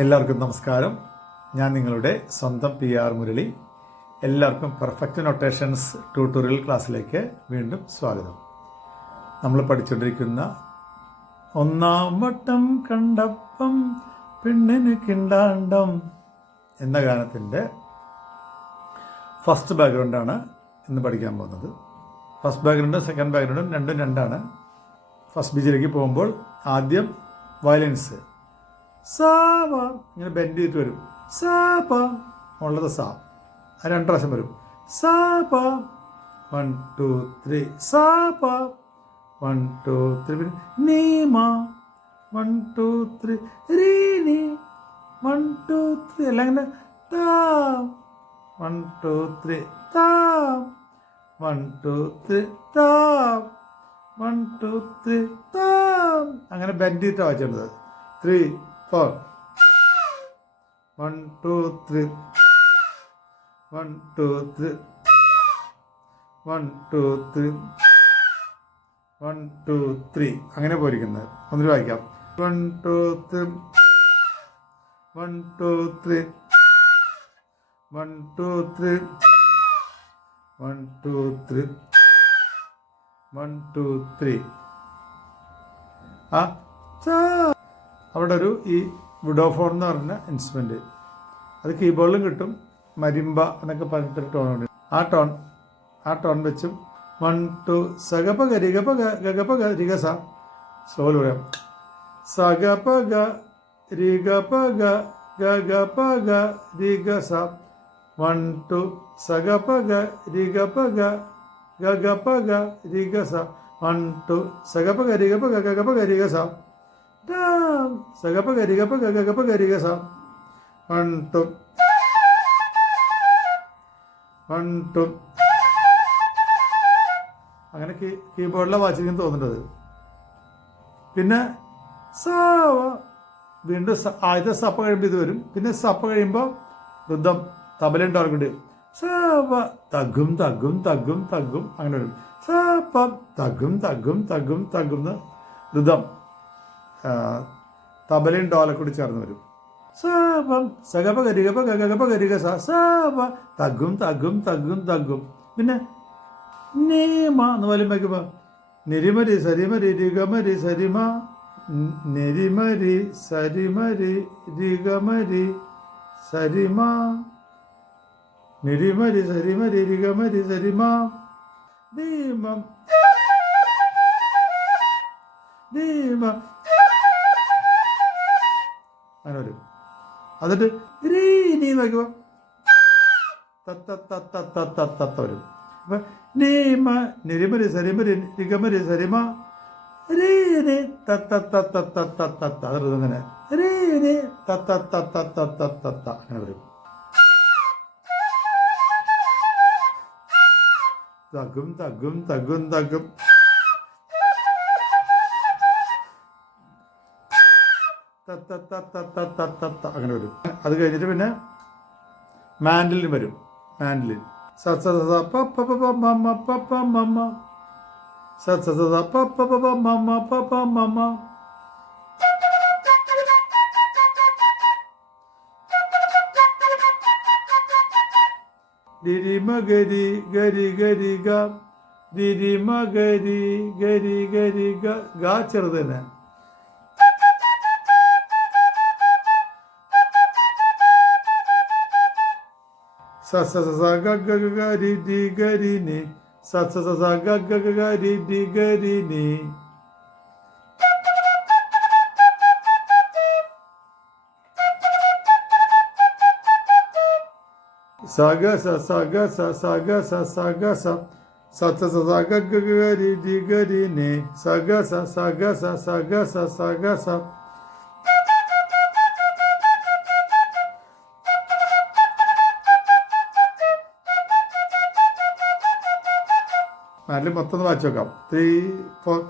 എല്ലാവർക്കും നമസ്കാരം. ഞാൻ നിങ്ങളുടെ സ്വന്തം PR മുരളി. എല്ലാവർക്കും പെർഫെക്റ്റ് നൊട്ടേഷൻസ് ട്യൂട്ടോറിയൽ ക്ലാസ്സിലേക്ക് വീണ്ടും സ്വാഗതം. നമ്മൾ പഠിച്ചുകൊണ്ടിരിക്കുന്ന ഒന്നാം വട്ടം കണ്ടപ്പം പെണ്ണിന് കിണ്ടാണ്ടം എന്ന ഗാനത്തിൻ്റെ ഫസ്റ്റ് ബാക്ക്ഗ്രൗണ്ടാണ് ഇന്ന് പഠിക്കാൻ പോകുന്നത്. ഫസ്റ്റ് ബാക്ക്ഗ്രൗണ്ടും സെക്കൻഡ് ബാക്ക്ഗ്രൗണ്ടും രണ്ടും രണ്ടാണ്. ഫസ്റ്റ് ബീജിലേക്ക് പോകുമ്പോൾ ആദ്യം വയലൻസ് സാവ ഇങ്ങനെ ബെൻഡ് ചെയ്തിട്ട് വരും. സാപ ഉള്ളത് സാ, അത് രണ്ട് പ്രാവശ്യം വരും. സാപ 1 2 3 സാപ 1 2 3 നീമ 1 2 3 രീനി 1 2 3 എല്ലാം ഇങ്ങനെ താ 1 2 3 താ 1 2 3 താ 1 2 3 താ അങ്ങനെ ബെൻഡ് ചെയ്തിട്ടാണ് വായിച്ചത്. 3 4 1 2 3 1 2 3 1 2 3 1 2 3 അങ്ങനെ പോയിരിക്കുന്നത്. ഒന്നിട്ട് വായിക്കാം. 1 2 3 1 2 3 1 2 3 1 2 3 1 2 3 ആ അവിടെ ഒരു ഈ വുഡോഫോൺ എന്ന് പറഞ്ഞ ഇൻസ്ട്രുമെൻ്റ്, അത് കീബോർഡിലും കിട്ടും. മരിമ്പ എന്നൊക്കെ പറഞ്ഞിട്ടൊരു ടോണുണ്ട്. ആ ടോൺ വെച്ചും 1 2 സഗപ ഗരിഗപ ഗഗപ ഗരിഗസ സ്ലോയിൽ പറയാം. സഗപ ഗ രിഗപ ഗ ഗഗപ ഗ രിഗസ 1 2 സഗപ ഗ രിഗപ ഗ ഗഗപ ഗ രിഗസ 1 2 സഗപ ഗരിഗപ ഗഗപ ഗരിഗസ സഗപ ഗരിഗപ ഗഗപ ഗരിഗസ 1 2 1 2 അങ്ങനെ കീബോർഡിലെ വാച്ചിങ് തോന്നുന്നത്. പിന്നെ സാവ വീണ്ടും ആദ്യത്തെ സപ്പ കഴിയുമ്പോൾ ഇത് വരും. പിന്നെ സപ്പ കഴിയുമ്പോൾ വൃദ്ധം തബലുണ്ട് അവർക്കുണ്ട്. സാവ തഗും തഗും തഗും തഗും അങ്ങനെ വരും. സാപ്പ തഗും തഗും തഗും തഗും വൃദ്ധം തബലയും ഡോലെ കൂടി ചേർന്ന് വരും. സാപം സഗപ ഗരിഗപ ഗഗപ ഗരിഗസ സാപ തഗും തഗും തഗും തഗും. പിന്നെ നീമ എന്ന് വലിയുമ്പോ നിരിമരി സരിമരി രിഗമരി സരിമ നെരിമരി സരിമരി രിഗമരി സരിമ നിരിമരി സരിമരി രിഗമരി സരിമ നീമം നീമ അങ്ങനെ വരും. എന്നിട്ട് രീനി നോക്കുമ്പോ തത്ത വരും. അപ്പൊ നീമ നിരിമരി സരിമരി രിഗമരി സരിമ രീനി തത്ത അങ്ങനെ രീനി തത്ത അങ്ങനെ വരും. തഗും തഗും തഗും തഗും അങ്ങനെ വരും. അത് കഴിഞ്ഞിട്ട് പിന്നെ മാൻഡലിൻ വരും. മാൻഡലിൻ രിരിമ ഗരി ഗരി ഗരി ഗ രിരിമ ഗരി ഗരി ഗരി ഗ ചെറുത് തന്നെ. സ സ സ ഗ ഗ ഗ രി രി ഗ രി നി സ സ സ ഗ ഗ ഗ രി രി ഗ രി നി. സ ഗ സ സ ഗ സ സ ഗ സ സ ഗ സ സ സ സ ഗ ഗ ഗ രി രി ഗ രി നി സ ഗ സ സ ഗ സ സ ഗ സ സ ഗ സ. നാലിൽ മൊത്തം വായിച്ചു നോക്കാം. 3 4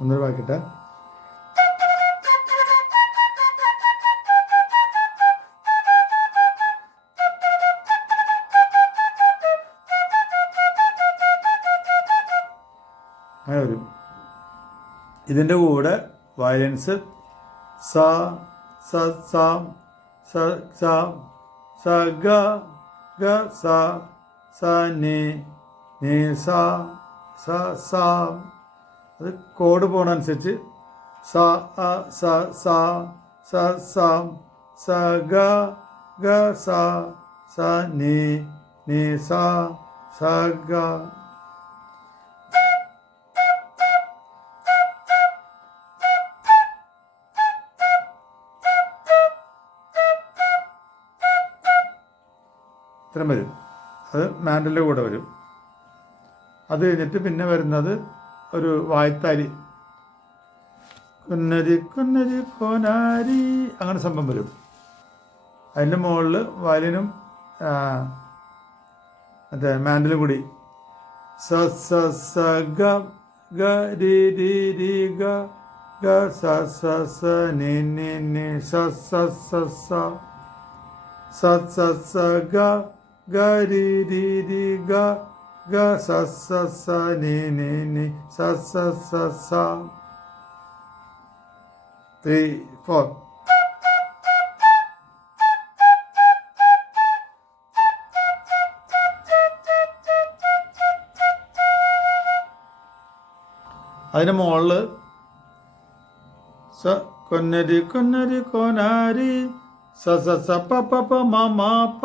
ഒന്നൂടെ വായിക്കട്ടെ. ഇതിൻ്റെ കൂടെ വയലൻസ് സ സ സ സ സ സ ഗ ഗ സ സ നി നി സ സ സ. അത് കോഡ് പോണനുസരിച്ച് സ അ സ സ സ സ സ ഗ ഗ സ സ നി നി സ സ ഗ. ഇത്രയും വരും. അത് മാൻഡലിൻ്റെ കൂടെ വരും. അത് കഴിഞ്ഞിട്ട് പിന്നെ വരുന്നത് ഒരു വായ്ത്താരി, കുന്നരി കുന്നരി കോനാരി, അങ്ങനെ സംഭവം വരും. അതിൻ്റെ മുകളിൽ വയലിനും മറ്റേ മാൻഡലും കൂടി സ സ സ ഗ ഗ രി രി രി ഗ ഗ സ സ സ നി നി നി സ സ സ സ സ സ സ ഗ ഗ രി രി രി ഗ ഗ സ സ സ നി നി നി സ സ സ സ. 3 4. അതിന് മുകളിൽ സ കൊന്നരി കൊന്നരി കോനാരി സ സ സ പ പ പ മ മ പ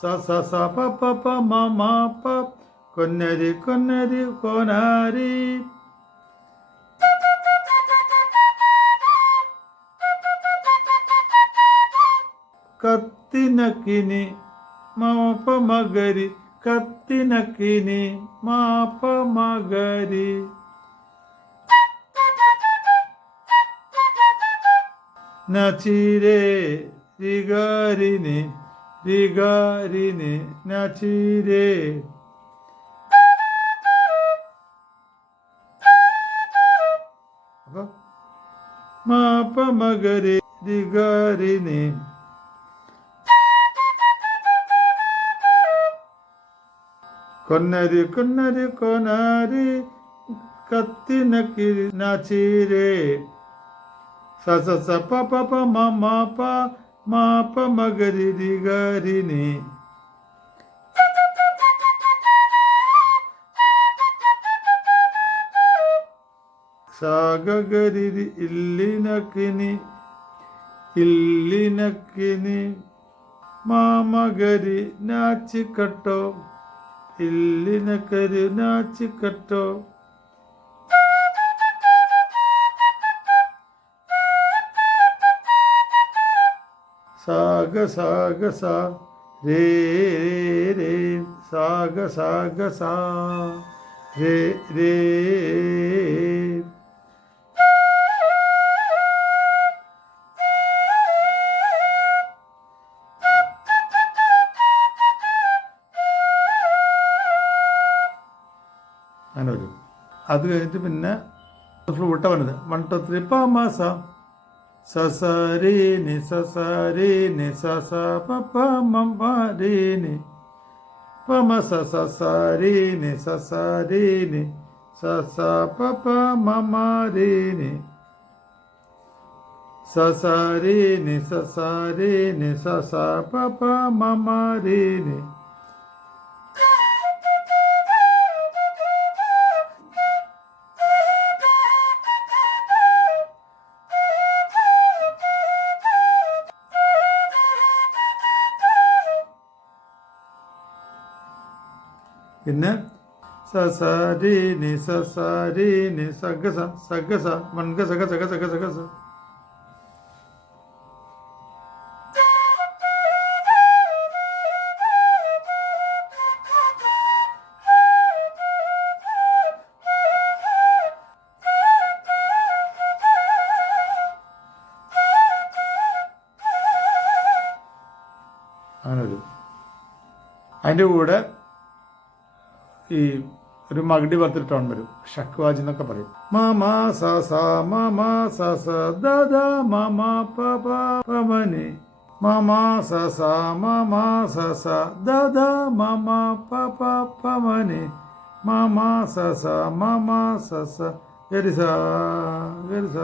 സ സ സ പ പ പ മ മ പ കൊന്നരി കൊന്നരി കോനാരി. കത്തിനക്കിനി മാപ്പ മകരി കത്തിനക്കിനി മാപ്പ മകരി. നച്ചിരേ രിഗാരിനി രിഗാരിനി നച്ചിരേ. അപ്പൊ മാപ്പ മകരി രിഗാരിനി. കൊന്നരി കൊന്നരി കൊനാരി കത്തിനക്കി നാച്ചിരേ സ സ സ പ പ പ മ മ പ മ പ മകരി രിഗാരിനി. സാഗരി ഇല്ലിനക്കിനി ഇല്ലിനക്കിനി മാമഗരി നാച്ചിക്കട്ടോ ഇല്ലിനക്കരി നാച്ചിക്കട്ടോ. സാഗ സാഗ സാ രേ രേ സാഗ സാഗ സാ രേ രേ. അങ്ങനെ വരും. അത് കഴിഞ്ഞിട്ട് പിന്നെ ഫ്ലൂട്ട വന്നത് 1 2 3 പ മ സ സ സ രി നി സ സ രി നി സ സ പ പ മ പ രി നി പ മ സ സ സ രി നി സ സ രി നി സ സ പ പ മ മ രി നി സ സ രി നി സ സ രി നി സ സ പ പ മ മ രി നി. പിന്നെ സ സ രി നി സ സ രി നി സ ഗ സ മൻ ഗ സ ഗ സ ഗ സ ഗ സ ഗ സ. അങ്ങനെ വരും. അതിൻ്റെ കൂടെ ഈ ഒരു മഗടി പോലത്തെ ടോൺ വരും, ഷക്വാജ് എന്നൊക്കെ പറയും. മ മ സ സ മ മ സ സ ദ ദ മ മ പ പ പ മ നി മ മ സ സ മ മ സ സ ദ ദ മ മ പ പ പ മ നി മ മ സ സ മ മ സ സ ഗ ഗരിസ ഗരിസ.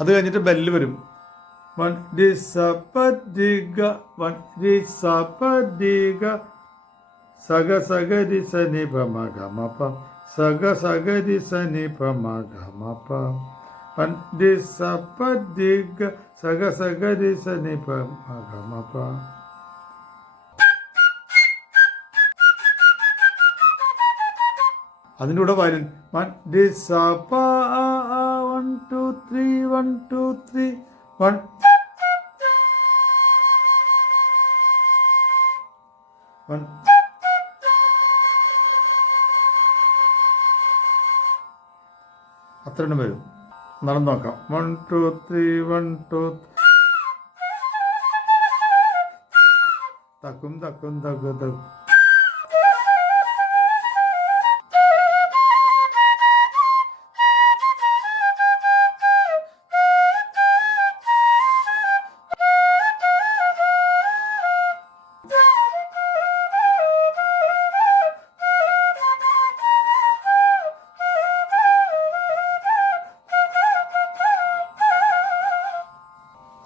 അത് കഴിഞ്ഞിട്ട് ബെല്ല് വരും. വൺ രി സ പ രി ഗ, വൺ രി സ പ രി ഗ, സഗ സഗ രി സ നി പ മ ഗ മ പ, സഗ സഗ രി സ നി പ മ ഗ മ പ, വൺ രി സ പ രി ഗ, സഗ സഗ രി സ നി പ മ ഗ മ പ. അതിൻ്റെ കൂടെ വയലിൻ. വൺ രി സ പ ആ ആ, 1 2 3 1 2 3 1. അത്ര എണ്ണം വരും. നടന്നു നോക്കാം. 1 2 3 1 2. തക്കും തക്കും തക്കു തക്കും.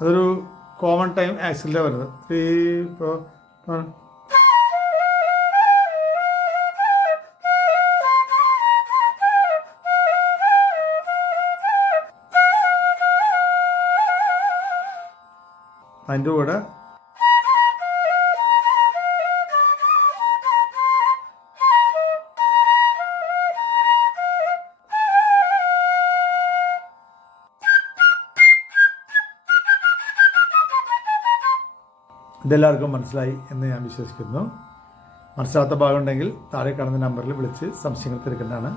അതൊരു കോമൺ ടൈം ആക്സിലാണ് വരുന്നത്. 3 4 1. അതിൻ്റെ കൂടെ ഇതെല്ലാവർക്കും മനസ്സിലായി എന്ന് ഞാൻ വിശ്വസിക്കുന്നു. മനസ്സിലാത്ത ഭാഗമുണ്ടെങ്കിൽ താഴെ കാണുന്ന നമ്പറിൽ വിളിച്ച് സംശയങ്ങൾ തിരക്കുന്നതാണ്.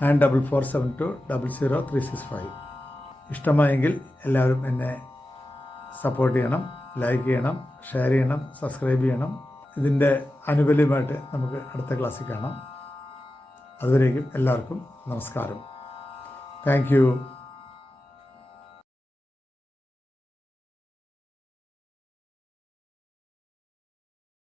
9447200365. ഇഷ്ടമായെങ്കിൽ എല്ലാവരും എന്നെ സപ്പോർട്ട് ചെയ്യണം, ലൈക്ക് ചെയ്യണം, ഷെയർ ചെയ്യണം, സബ്സ്ക്രൈബ് ചെയ്യണം. ഇതിൻ്റെ ആനുകൂല്യമായിട്ട് നമുക്ക് അടുത്ത ക്ലാസ്സിൽ കാണാം. അതുവരേക്കും എല്ലാവർക്കും നമസ്കാരം. Thank you.